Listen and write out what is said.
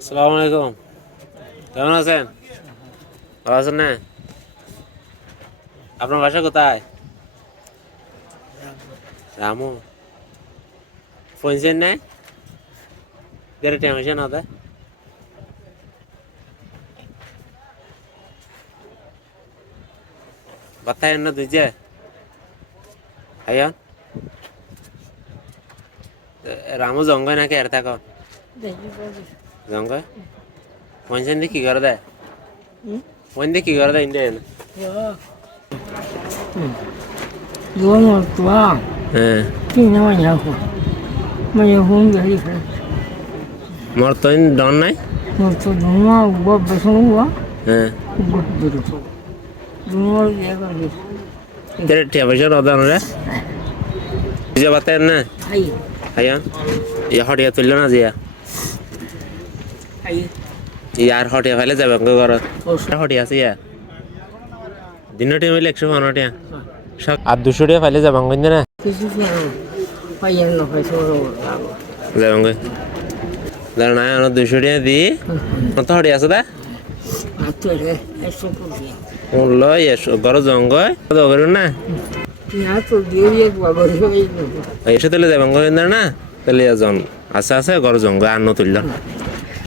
আসসালামু আলাইকুম। কেমন আছেন? ভালো আছেন না? আপনার বাসা কোথায়? রামু। ফোনছেন না? গেরে টেনশন আছে। বাতায় না দুইজে। আয়ান। রামু জঙ্গয় নাকি এর থাকো? জঙ্গয়? ফোনছেন দি কি করে দেয়? ফোন দি কি করে দেয় ইন্ডিয়ান? Yo tua, হ্যাঁ। কি না যাবো মানে হুম গেলি মোর তো ডন নাই? মোর তো ধুমা উবা বেসন উবা হ্যাঁ। উবা বেরো ধুমা ইয়ে করে গেরে টিয়া পয়সা রদান রে? যে বাতায় না? আই আয়ান। ইয়া হটিয়া তুললো না জিয়া? আই ইয়ার হটিয়া ফেলে যাবে অঙ্ক ঘর। ওস হটিয়া আছে ইয়া? দিন টিয়া মিলে 115 টিয়া। আর 200 টিয়া ফেলে যাবে অঙ্ক না? কিছু জানো পাইয়েন না পাইছো যাবে অঙ্ক। দাঁড়া না, আমার 200 টিয়া দি। কত হটিয়া আছে দা? আতরে এসো কুজি মূল্য ঘর জঙ্গয় করুন না? না তো দিয়ে দিয়ে বাবা হই এসে তুলে যাবে অঙ্ক না? তাহলে জন আছে আছে ঘর জঙ্গয় আর ন তুলল